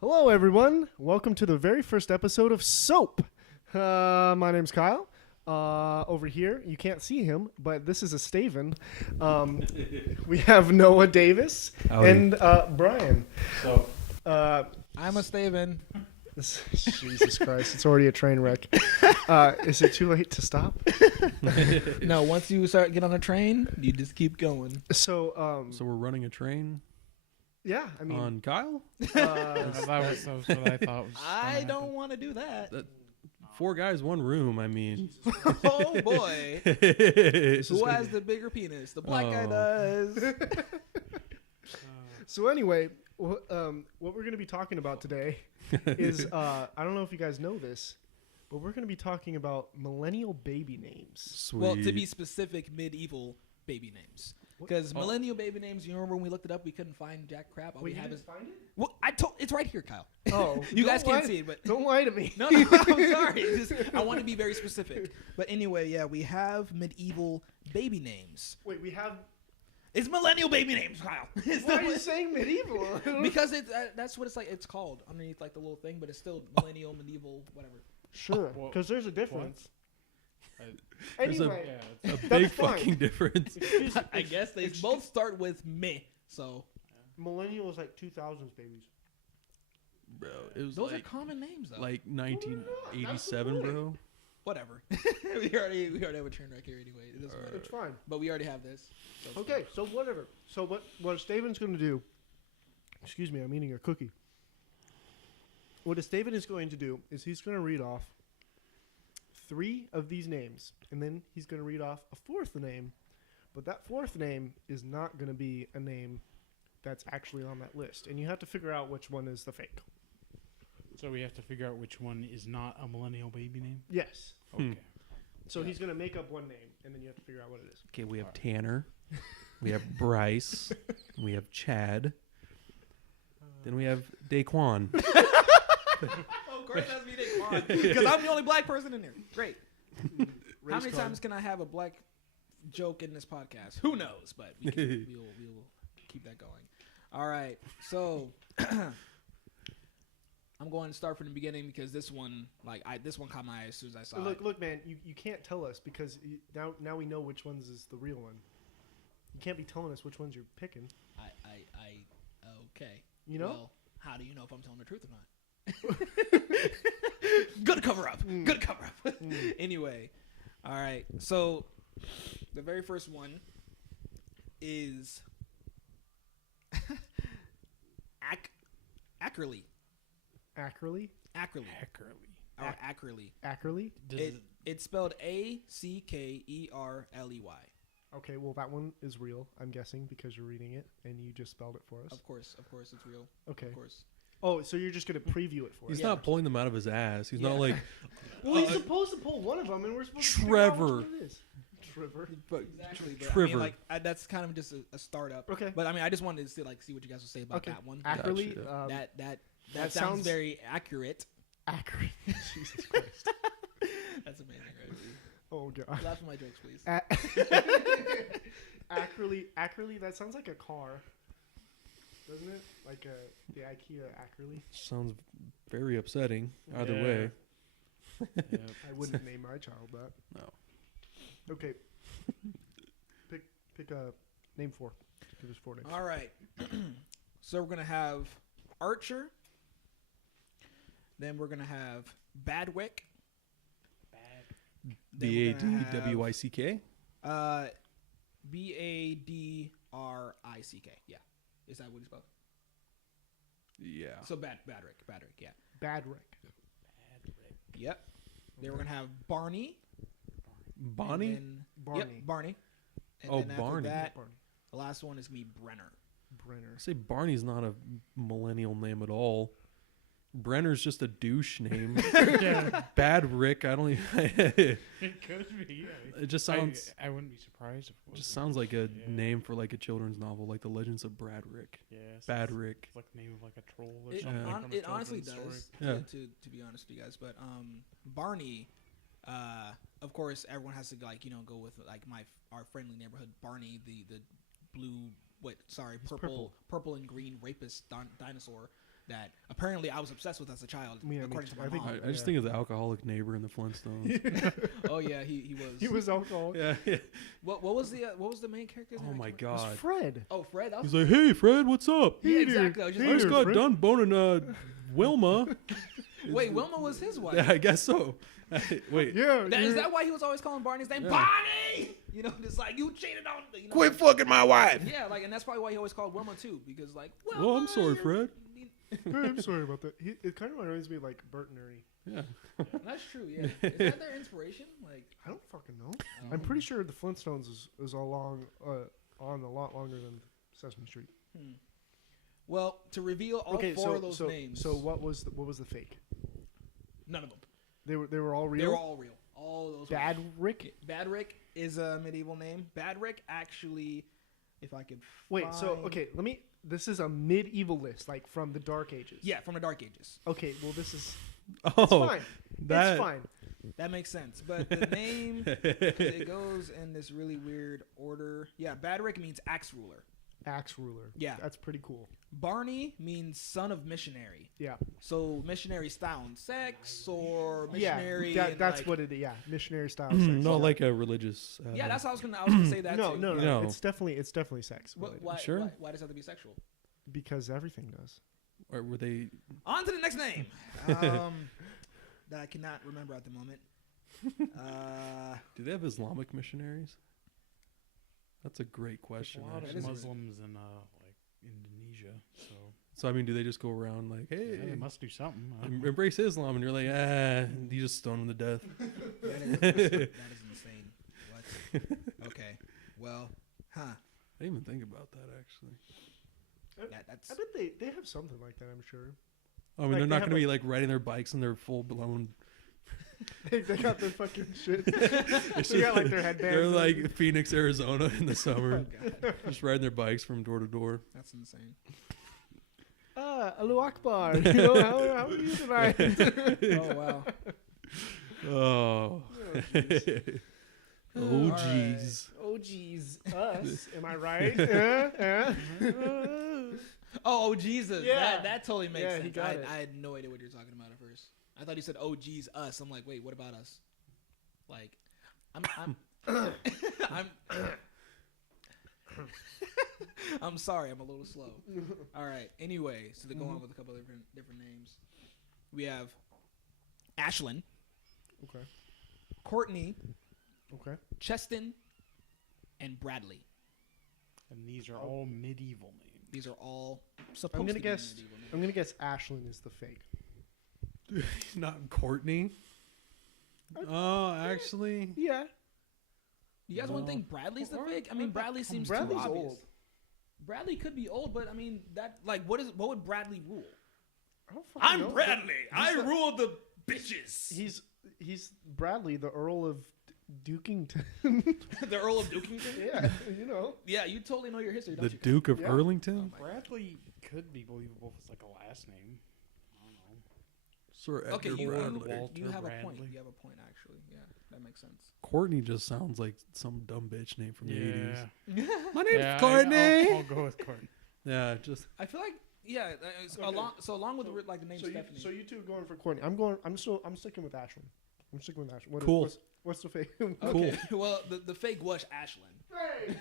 Hello, everyone. Welcome to the very first episode of Soap. My name's Kyle. Over here, you can't see him, but this is a Staven. We have Noah Davis and Brian. So, I'm a Staven. Jesus Christ, it's already a train wreck. Is it too late to stop? No, once you get on a train, you just keep going. So we're running a train yeah, I mean, on Kyle? That was what I thought. I don't want to do that. Four guys, one room. I mean, Oh boy, it's just who gonna has be- the bigger penis? The black guy Oh. does. so anyway, what we're going to be talking about today is I don't know if you guys know this, but we're going to be talking about millennial baby names. Sweet. Well, to be specific, medieval baby names. Because millennial baby names, you remember when we looked it up, we couldn't find jack crap. All we have is find it? well, it's right here, Kyle. Oh, You don't guys can't lie- see it, but don't lie to me. no, I'm sorry. I want to be very specific. But anyway, yeah, we have medieval baby names. Wait, we have. It's millennial baby names, Kyle. It's Why not- are you saying medieval? because that's what it's like. It's called underneath like the little thing, but it's still millennial, medieval, whatever. Sure, Well, because there's a difference. There's Anyway, Yeah, a it's, big fine. fucking difference. I guess they both start with me. So millennial is like 2000s babies. Bro, it was those like, are common names, though. like No, 1987, that's the bro. Whatever. we already have a train wreck here anyway. It doesn't matter. It's fine. But we already have this. So it's Okay, so whatever. So what Staven's going to do? Excuse me, I'm eating a cookie. What Staven is going to do is he's going to read off 3 of these names, and then he's going to read off a 4th name, but that 4th name is not going to be a name that's actually on that list, and you have to figure out which one is the fake. so we have to figure out which one is not a millennial baby name. Yes. Okay. So he's going to make up one name, and then you have to figure out what it is. Okay, we have Tanner. We have Bryce. We have Chad. Then we have Daquan. Oh, of course that's me, Daquan. Because I'm the only black person in there. Great. How Race many card. times can I have a black joke in this podcast? Who knows? But we will keep that going. All right. So I'm going to start from the beginning because this one, this one caught my eye as soon as I saw it. Look, man, you can't tell us because now we know which ones is the real one. You can't be telling us which ones you're picking. Okay. You know? Well, how do you know if I'm telling the truth or not? Good cover up. Good cover up. Anyway, all right. So the very first one is Ackerley. Ackerley? Ackerley. Or Ackerley. Ackerley? It's spelled Ackerley. Okay, well that one is real, I'm guessing, because you're reading it and you just spelled it for us. Of course, it's real. Okay. Of course. Oh, so you're just going to preview it for us. He's not pulling them out of his ass. He's not Yeah. like, Well, he's supposed to pull one of them and we're supposed to figure out which Trevor. one it is. Trevor. But exactly. But Trevor. I mean, that's kind of just a startup. Okay. But I mean, I just wanted to see what you guys would say about Okay. that one. Ackerley. Gotcha. That that sounds sounds- very accurate. Ackerley. Jesus Christ. That's amazing, right? Oh, God. Laugh at my jokes, please. Ackerley, that sounds like a car. Doesn't it? Like the IKEA Ackerley. sounds very upsetting. Either Yeah. way. Yep. I wouldn't name my child that. No. Okay. Pick a name 4. Give us 4 names. All right. So we're gonna have Archer. Then we're gonna have Badwick. Then we're gonna have, BADWICK? Badrick. Yeah. Is that what it's spelled? Yeah. So Badrick. Yeah. Bad Rick. Yep. Then we're gonna have Barney. Bonnie? And then- Barney. Yep, Barney. And Oh, then after Barney. that, Barney. the last one is gonna be Brenner. Brenner. I say Barney's not a millennial name at all. Brenner's just a douche name. Yeah, Bad Rick, I don't even. it could be. Yeah. It just sounds. I wouldn't be surprised if it Just wasn't. sounds like a Yeah. name for like a children's novel, like The Legends of Brad Rick. Yeah, it's Bad Rick. It's like the name of like a troll or It, something. Yeah. from a it honestly does. children's story. Yeah. To be honest with you guys, but Barney, of course, everyone has to go with like our friendly neighborhood Barney, the blue purple and green rapist dinosaur. that apparently I was obsessed with as a child, Yeah, me according too. to my I think- mom. I just think of the alcoholic neighbor in the Flintstones. Oh yeah, he was. He was alcoholic. yeah. What was the main character's name? Oh I my can't It was god. Fred. Oh, Fred. That was He's like, hey Fred, what's up? yeah, Hey, exactly. I was just I Hey, just like, got Fred. done boning Wilma. wait, Wilma was his wife. Yeah, I guess so. Wait. Yeah. Is you're- that why he was always calling Barney's name? Yeah. Barney! You know, it's like, you cheated on me. You know? Quit fucking my wife. Yeah, like, and that's probably why he always called Wilma, too. Because, like, Wilma, Oh, I'm sorry, Fred. I'm sorry about that. It kind of reminds me of like Bert and Ernie. Yeah. That's true, yeah. Is that their inspiration? Like, I don't fucking know. I'm pretty sure the Flintstones is on a lot longer than Sesame Street. Well, to reveal all four of those names. So what was the fake? None of them. They were all real. They were all real. All those. Bad Rick. Bad Rick is a medieval name. Bad Rick actually, if I could. Wait. So find- okay, let me. This is a medieval list, like from the Dark Ages. Yeah, from the Dark Ages. Okay. Well, this is. Oh, It's fine. that. It's fine. That makes sense. But the name, it goes in this really weird order. Yeah, Bad Rick means axe ruler. Axe ruler. Yeah. That's pretty cool. Barney means son of missionary. Yeah. So missionary style and sex, or missionary. Yeah. and, That's like, what it is. Yeah. Missionary style. sex. No, Yeah. like a religious. Yeah, that's how I was gonna say that. No, too. no, Yeah. no, No. It's definitely sex. related. Why, Sure. Why does it have to be sexual? Because everything does. Or were they? On to the next name. That I cannot remember at the moment. Do they have Islamic missionaries? That's a great There's question. a lot That of is a- Muslims in like Indonesia, so So I mean, do they just go around like, yeah, hey, they must do something. embrace Islam, and you're like, you just stone them to death. that is insane. What? Okay. Well, huh? I didn't even think about that actually. That's I bet they have something like that. I'm sure. I mean, Like, they're they not have going to be like riding their bikes in their full blown. they got their fucking shit. They got like their headbands. They're on. like Phoenix, Arizona in the oh summer, god, just riding their bikes from door to door. that's insane. Allahu Akbar. You know, how are you tonight? Oh wow. Oh, oh, All right. jeez. Oh, geez. Us. Am I right? Oh Jesus. Yeah. That totally makes Yeah, sense. he got it. I had no idea what you're talking about at first. I thought you said, "Oh geez, us." I'm like, wait, what about us? Like, I'm I'm sorry, I'm a little slow. All right. Anyway, so to go on with a couple of different names, we have Ashlyn, Okay. Courtney, Okay. Cheston, and Bradley. and these are all medieval names. These are all supposed I'm gonna to guess. be medieval names. I'm gonna guess Ashlyn is the fake. Not Courtney. Oh, actually, Yeah. You guys wouldn't No. think Bradley's the Or- fake? I mean, Bradley seems Bradley's too obvious. old. Bradley could be old, but I mean, that like what would Bradley rule? I don't fucking know. I the- rule the bitches. He's Bradley, the Earl of Dukington. The Earl of Dukington. Yeah, you know. Yeah, you totally know your history, don't the you? Duke of Yeah. Arlington, Bradley could be believable if it's like a last name. I don't know. Sir Edgar Okay, you Bradley. Walter have a point. Bradley. You have a point, actually. Yeah, that makes sense. Courtney just sounds like some dumb bitch name from the 80s. My name's Yeah, Courtney. I'll go with Courtney. Yeah, just I feel like Okay. along with like the name So Stephanie. you two are going for Courtney. I'm sticking with Ashlyn. I'm sticking with Ashlyn. Cool. What's the fake? okay. Well, the fake was Ashlyn. Hey,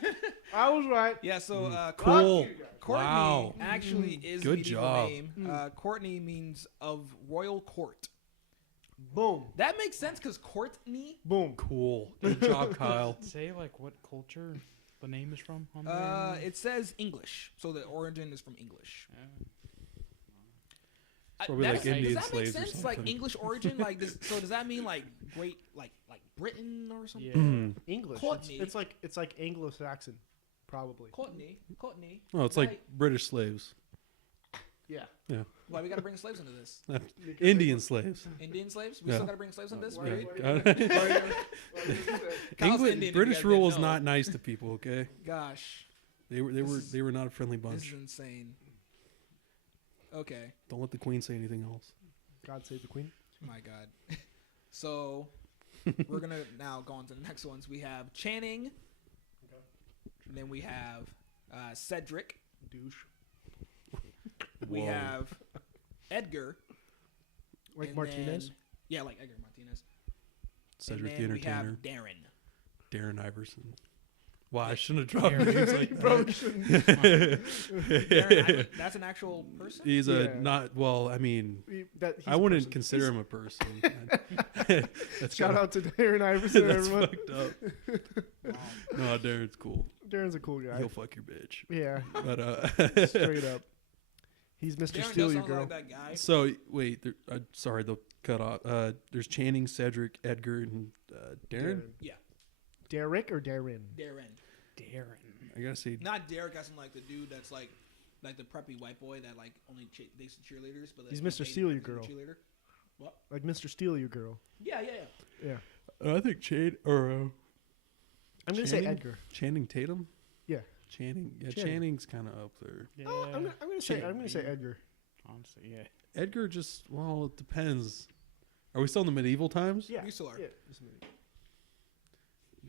I was right. Yeah. So cool. you guys. Courtney Wow. actually is Good medieval job. name. Courtney means of royal court. Boom. That makes sense because Courtney. Boom. Cool. Good job, Kyle. Say like what culture the name is from on there. It says English, so the origin is from English. Yeah. Probably That like is- Indian does that slaves make or sense? Like something. English origin, like this. So does that mean like great, like Britain or something? Yeah. Mm. English. Courtney. It's like Anglo-Saxon, probably. Courtney. Oh, it's like British slaves. Yeah. Why we gotta bring slaves into this? Indian slaves. Indian slaves? We Yeah. still gotta bring slaves into this? Why- Really? why- Kyle's England, Indian, if British you guys rule didn't is know. not nice to people. Okay, Gosh, they were This is- not a friendly this bunch. is insane. Okay, Don't let the queen say anything else. God save the queen. my God. So we're gonna now go on to the next ones. We have Channing. And then we have Cedric. Douche. We Whoa. have Edgar. Like and Martinez. then- yeah, like Edgar Martinez. Cedric and the then we have Entertainer. Darren. Darren Iverson. Wow, I shouldn't have dropped Darren. names like Bro, that. Darren Iverson, that's an actual person? He's Yeah. not, well, I mean, He's I a wouldn't person. consider him a person. That's Shout kinda- out to Darren Iverson, That's everyone. fucked up. Wow. No, Darren's cool. Darren's a cool guy. He'll fuck your bitch. Yeah, But straight up. He's Mr. Darren Steal does Your sound Girl. like that guy. so wait, sorry, they'll cut off. There's Channing, Cedric, Edgar, and Darren. Yeah. Derek or Darren? Darren. Darren. I gotta say, Not Derek, as in like the dude that's like the preppy white boy that like only dates the cheerleaders. But He's like, Mr. dated Steal Your like the Girl. Cheerleader. Like Mr. Steal Your Girl. Yeah. Yeah. I think I'm gonna say Channing? Edgar. Channing Tatum. Yeah. Channing. Yeah, Channing. Channing's kind of up there. Yeah. Oh, I'm gonna say Edgar. Honestly, yeah. Edgar just, well, it depends. Are we still in the medieval times? Yeah. We still are. Yeah. Just a minute.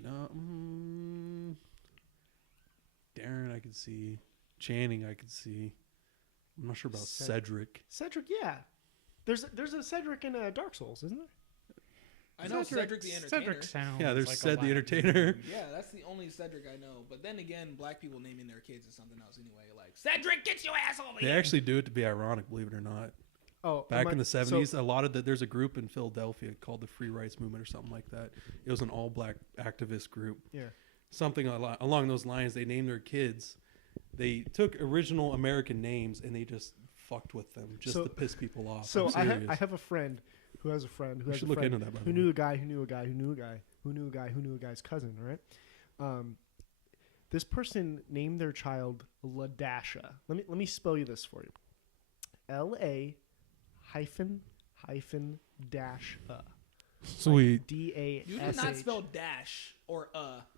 No. Darren, I could see. Channing, I could see. I'm not sure about Cedric. Cedric, yeah. There's a Cedric in Dark Souls, isn't there? I know Cedric the Entertainer. Cedric sounds Yeah, there's like a Ced the Latin Entertainer. name. Yeah, that's the only Cedric I know. But then again, black people naming their kids is something else anyway. Like, Cedric, get your ass over They here. actually do it to be ironic, believe it or not. Oh, Back in the so- 70s, a lot of there's a group in Philadelphia called the Free Rights Movement or something like that. It was an all-black activist group. Yeah. Something along those lines. They named their kids. They took original American names and they just fucked with them just So- to piss people off. So I'm I serious. have a friend who has a friend who We has should a look friend into that, by the who way. knew a guy who knew a guy who knew a guy who knew a guy who knew a guy's cousin, right? This person named their child Ladasha. Let me spell you this for you. LA hyphen dash Sweet. DASH. You did not spell dash or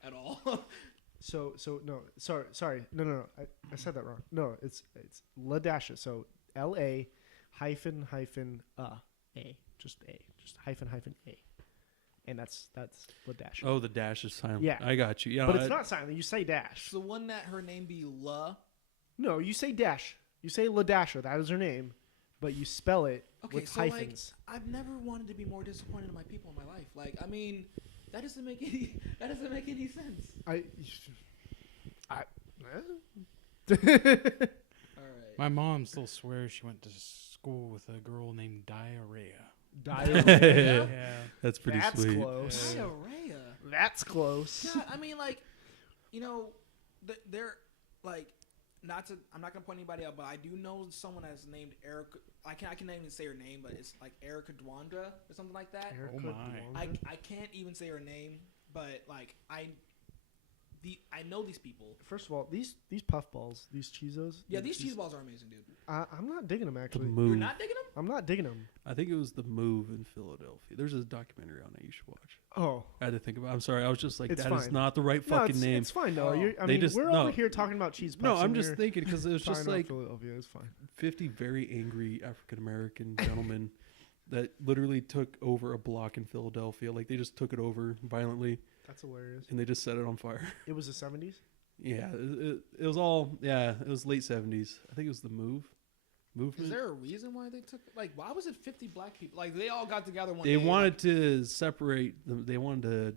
at all. So no, sorry. No. I said that wrong. No, it's Ladasha. So LA hyphen A. Just hyphen A. And that's Ladasha. Oh, the dash is silent. Yeah. I got you. Yeah, But it's not silent. You say dash. So wouldn't that her name be La? No, you say dash. You say Ladasha. That is her name, but you spell it Okay, with so hyphens. like, I've never wanted to be more disappointed in my people in my life. Like, I mean, that doesn't make any sense. I All right. My mom still swears she went to school with a girl named Diarrhea. diarrhea. Yeah. That's pretty That's sweet. close. Diarrhea. That's close. God, I mean, like, you know, they're like, I'm not gonna point anybody out, but I do know someone that's named Erica. I can not even say her name, but it's like Erica Dwandra or something like that. Erica Oh my. Dwandra? I can't even say her name, but like I know these people. First of all, these puffballs, these Cheezos. Yeah, these cheese balls are amazing, dude. I'm not digging them The actually. You're move. not digging them? I'm not digging them. I think it was the move in Philadelphia. There's a documentary on it you should watch. Oh, I had to think about. I'm sorry. I was just like, It's that is fine. not the right no, fucking it's, name. it's fine though. Oh. You're, I They mean, just- we're no. over here talking about cheese puffs. No, I'm and just you're thinking because it was just talking about like Philadelphia. It's fine. 50 very angry African American gentlemen that literally took over a block in Philadelphia. Like they just took it over violently That's hilarious. and they just set it on fire. It was the 70s. Yeah, it was all, yeah, it was late 70s. I think it was the movement. Is there a reason why they took why was it 50 black people? Like they all got together one They day. wanted to separate them. They wanted to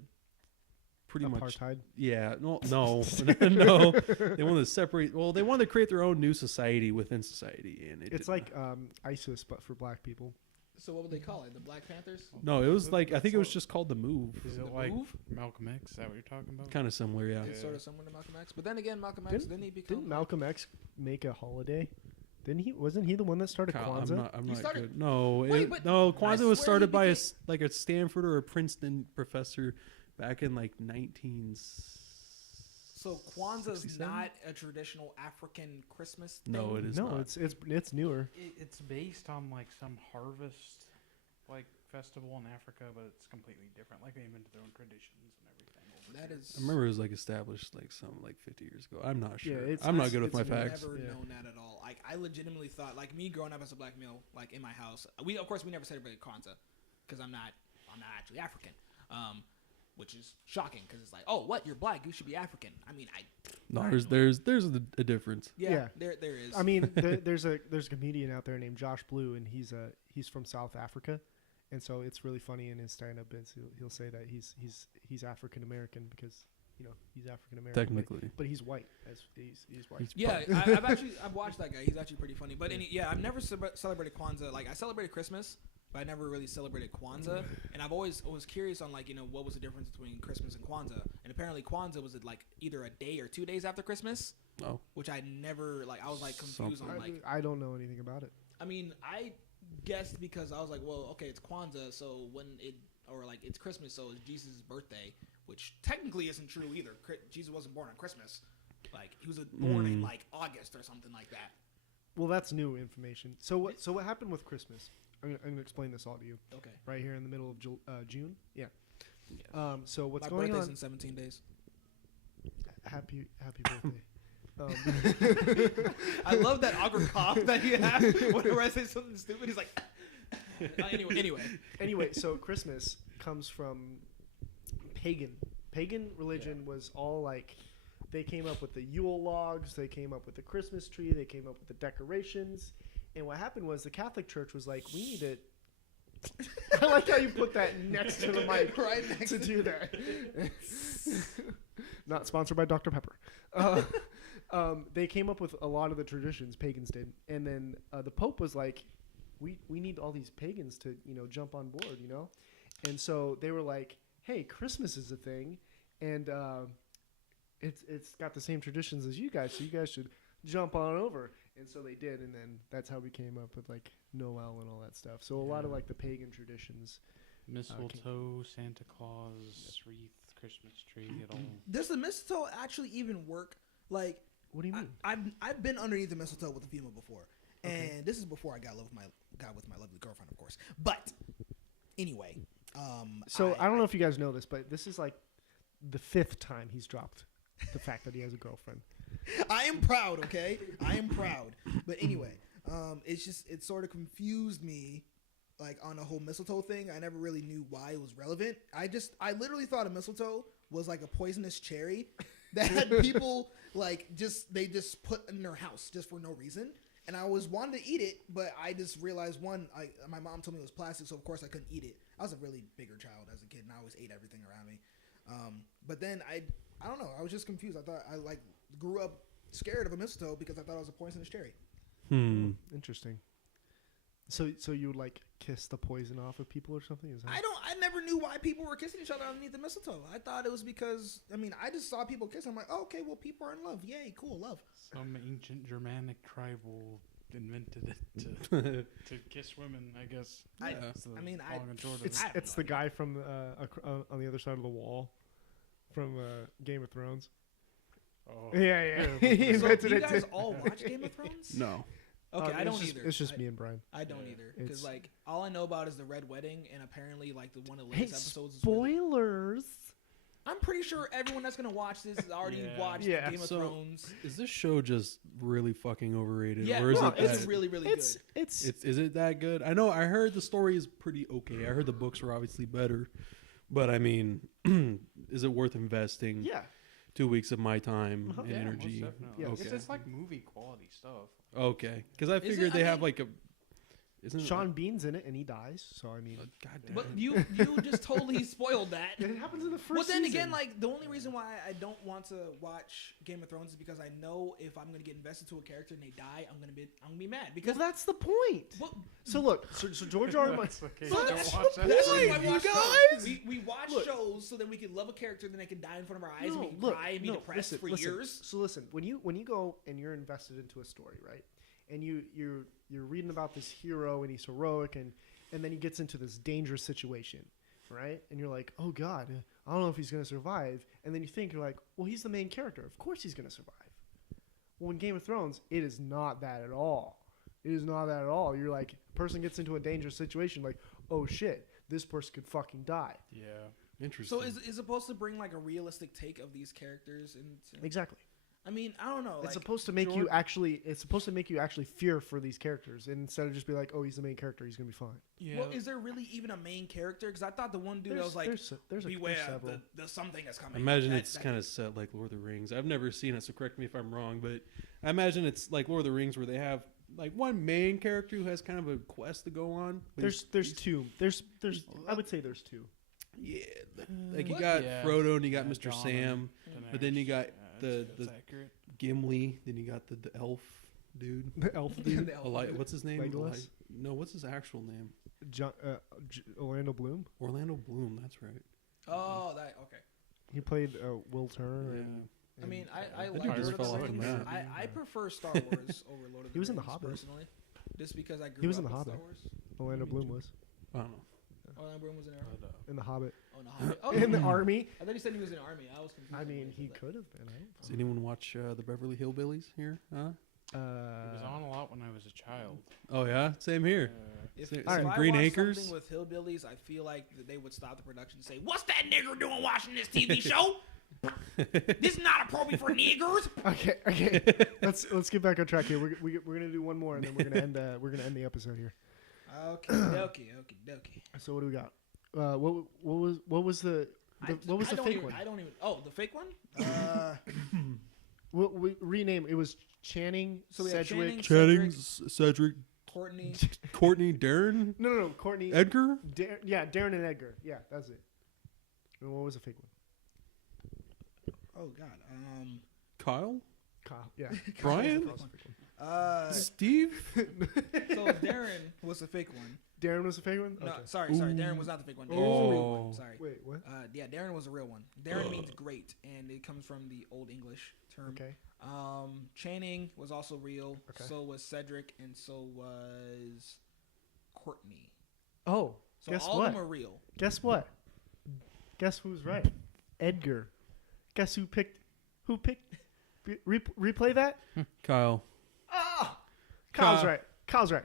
pretty much, Apartheid. yeah, no, no. They wanted to separate. Well, they wanted to create their own new society within society, and It's like ISIS, but for black people. So what would they call it? The Black Panthers? no, it was like I think it was That's just called the Move. Is The it like Move? Malcolm X? Is that what you're talking about? Kind of similar, yeah. It's sort of similar to Malcolm X. But then again, Malcolm X, didn't he become Didn't Malcolm X make a holiday? Didn't he? Wasn't he the one that started Kyle, Kwanzaa? I'm He not started- good. No, Wait, but no. I Kwanzaa was swear started he by became- like a Stanford or a Princeton professor back in like 19. So Kwanzaa's 67? not a traditional African Christmas thing? No, it is no, not. it's newer. It's based on like some harvest like festival in Africa, but it's completely different. Like they invented their own traditions and everything. Over That here. is... I remember it was like established like 50 years ago. I'm not Yeah, sure. it's- I'm not good with it's my new. facts. Never Yeah. known that at all. Like I legitimately thought, like me growing up as a black male, like in my house, we never celebrated Kwanzaa because I'm not actually African. which is shocking because it's like, oh, what? You're black. You should be African. I mean, No, there's a difference. yeah. There is. I mean, there's a comedian out there named Josh Blue, and he's from South Africa, and so it's really funny in his stand-up bits. He'll say that he's African American because he's African American Technically, but he's white. He's white. Yeah, I've watched that guy. He's actually pretty funny. But I've never celebrated Kwanzaa. Like I celebrated Christmas, but I never really celebrated Kwanzaa. And I've always was curious on like what was the difference between Christmas and Kwanzaa. And apparently Kwanzaa was like either a day or 2 days after Christmas. Oh, which I never I was like confused on like. I don't know anything about it. I mean, I guessed because I was like, well, okay, it's Kwanzaa, so it's Christmas, so it's Jesus' birthday. Which technically isn't true either. Jesus wasn't born on Christmas. Like he was born in like August or something like that. Well, that's new information. So what happened with Christmas? I'm gonna explain this all to you. Okay. Right here in the middle of June. Yeah. yes. So what's My going birthday's on? in 17 days. Happy birthday. I love that awkward cough that you have whenever I say something stupid. He's like. Anyway, so Christmas comes from pagan religion. Was all like they came up with the Yule logs, they came up with the Christmas tree, they came up with the decorations, and what happened was the Catholic Church was like, we need it. I like how you put that next to the mic right next to do that. Not sponsored by Dr. Pepper. They came up with a lot of the traditions, pagans did, and then the Pope was like, we need all these pagans to jump on board, and so they were like, hey, Christmas is a thing, and it's got the same traditions as you guys, so you guys should jump on over. And so they did, and then that's how we came up with like Noel and all that stuff. So a lot of like the pagan traditions. Mistletoe, Santa Claus, wreath, Christmas tree, it all. Does the mistletoe actually even work? Like, What do you mean? I've been underneath the mistletoe with a female before, Okay. and this is before I got with my lovely girlfriend, of course. But anyway, So I don't know if you guys know this, but this is like the 5th time he's dropped the fact that he has a girlfriend. I am proud, okay? I am proud. But anyway, it sort of confused me, like on the whole mistletoe thing. I never really knew why it was relevant. I literally thought a mistletoe was like a poisonous cherry that had people they just put in their house just for no reason. And I always wanted to eat it, but I just realized my mom told me it was plastic, so of course I couldn't eat it. I was a really bigger child as a kid, and I always ate everything around me. But then I don't know. I was just confused. I thought I grew up scared of a mistletoe because I thought it was a poisonous cherry. Interesting. So you would like kiss the poison off of people or something? Is that I never knew why people were kissing each other underneath the mistletoe. I thought it was because I just saw people kiss. I'm like, oh, okay, well, people are in love. Yay, cool, love. Some ancient Germanic tribal invented it to kiss women, I guess. It's the guy from on the other side of the wall from Game of Thrones. Oh. Yeah. So He do invented you it guys too. all watch Game of Thrones? No. Okay, I don't either. It's just me and Brian. I don't either because It's- all I know about is the Red Wedding, and apparently one of the Hey, latest episodes. Is really, spoilers. I'm pretty sure everyone that's gonna watch this has already watched Yeah. Game of So- Thrones. Is this show just really fucking overrated, Yeah, or is no, it it's that, really really It's good. is it that good? I know. I heard the story is pretty okay. I heard the books were obviously better, but I mean, is it worth investing? Yeah. 2 weeks of my time Uh-huh. and Yeah, energy. Most definitely. Yeah. Okay. It's like movie quality stuff. Okay, because I Is figured it? they I have mean- like a. Isn't it Sean Bean's in it and he dies. So I mean, God damn. But you just totally spoiled that. it happens in the first. Well, then season. again, the only reason why I don't want to watch Game of Thrones is because I know if I'm gonna get invested to a character and they die, I'm gonna be mad because well, that's the point. well, So look, so George R. R. Martin. That's okay. Well, Don't that's watch that. that's point, why we you watch guys! shows. We watch Look. shows so that we can love a character, then they can die in front of our eyes, and we can look, cry and be depressed for listen. years. So listen, when you go and you're invested into a story, right? And you're reading about this hero and he's heroic and then he gets into this dangerous situation, right? And you're like, oh God, I don't know if he's gonna survive. And then you're like, well, he's the main character. Of course he's gonna survive. Well, in Game of Thrones, it is not that at all. It is not that at all. You're like, person gets into a dangerous situation, like, oh shit, this person could fucking die. Yeah. Interesting. So is it supposed to bring a realistic take of these characters? And Exactly. I mean, I don't know. It's like, supposed to make you actually. It's supposed to make you actually fear for these characters, and instead of just be like, "Oh, he's the main character. He's gonna be fine." Yeah. Well, is there really even a main character? Because I thought the one dude that was like, there's beware, several. the something that's coming. I imagine That- it's that- kind of set like Lord of the Rings. I've never seen it, so correct me if I'm wrong, but I imagine it's like Lord of the Rings where they have like one main character who has kind of a quest to go on. But There's two. There's I would say there's two. yeah, like you What? got Yeah. Frodo and you got Yeah, Mr. John Sam, and but then you got Daenerys. the- That's accurate. Gimli, then you got the elf dude. The elf dude, the elf Eli- dude. what's his name? Legolas? No, what's his actual name? Orlando Bloom. Orlando Bloom. That's right. Oh, that okay. He played Will Turner. Yeah. And, I mean, I That like dude just Lord of fell the off the Rings. map. I prefer Star Wars over Lord of the Rings. He was in The Hobbit. Personally, just because I grew He was up in The with Hobbit. Star Wars. Orlando Bloom was I don't know. Orlando Bloom was in there. in The Hobbit. Oh, in The Hobbit. Oh, In the army. I thought you said he was in the army. I was confused. I mean, he could have been. Does anyone watch the Beverly Hillbillies here? Huh? It was on a lot when I was a child. Oh yeah, same here. If, Some if Alright. I Green watched Acres? something with hillbillies, I feel like that they would stop the production and say, "What's that nigger doing watching this TV show? This is not appropriate for niggers." Okay. let's get back on track here. We're gonna do one more, and then we're gonna end the episode here. Okay, okay. So what do we got? What was the fake one? I don't even. Oh, the fake one. We rename. It was Channing, So we have Cedric. Channing, Cedric, Courtney. Courtney, Darren, No, Courtney. Edgar. Darren and Edgar. Yeah, that's it. And what was the fake one? Oh God. Kyle, Kyle. Yeah. Brian, Kyle's the fake one. Steve. So Darren was the fake one. Darren was the fake one. No, Okay. sorry. Darren was not the fake one. Darren was the real one. Oh. Sorry. Wait, what? Yeah, Darren was a real one. Darren means great, and it comes from the Old English term. Okay. Channing was also real. Okay. So was Cedric, and so was Courtney. Oh, So guess all what? of them are real. Guess what? Guess who's right? Edgar. Guess who picked? Who picked? Replay that. Kyle. Ah, Kyle's Kyle. right. Kyle's right.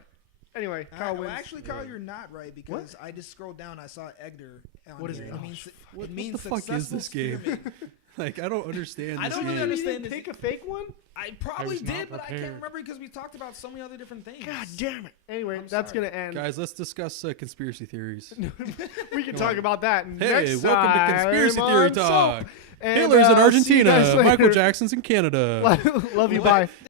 Anyway, Kyle Well, wins. actually, Kyle, you're not right because I just scrolled down. I saw Edgar. On What is here. it? It Oh, means What it means the fuck is successful this game? spearmint. Like I don't understand. I This don't really game. understand You this. didn't pick a fake one? I probably was not did, but I can't prepared. remember because we talked about so many other different things. God damn it. Anyway, I'm that's sorry. gonna end. Guys, let's discuss conspiracy theories. We can talk about that Hey, next welcome to time conspiracy on theory Soap. talk. And, Hitler's in see you guys Argentina. later. Michael Jackson's in Canada. Love you. What? Bye.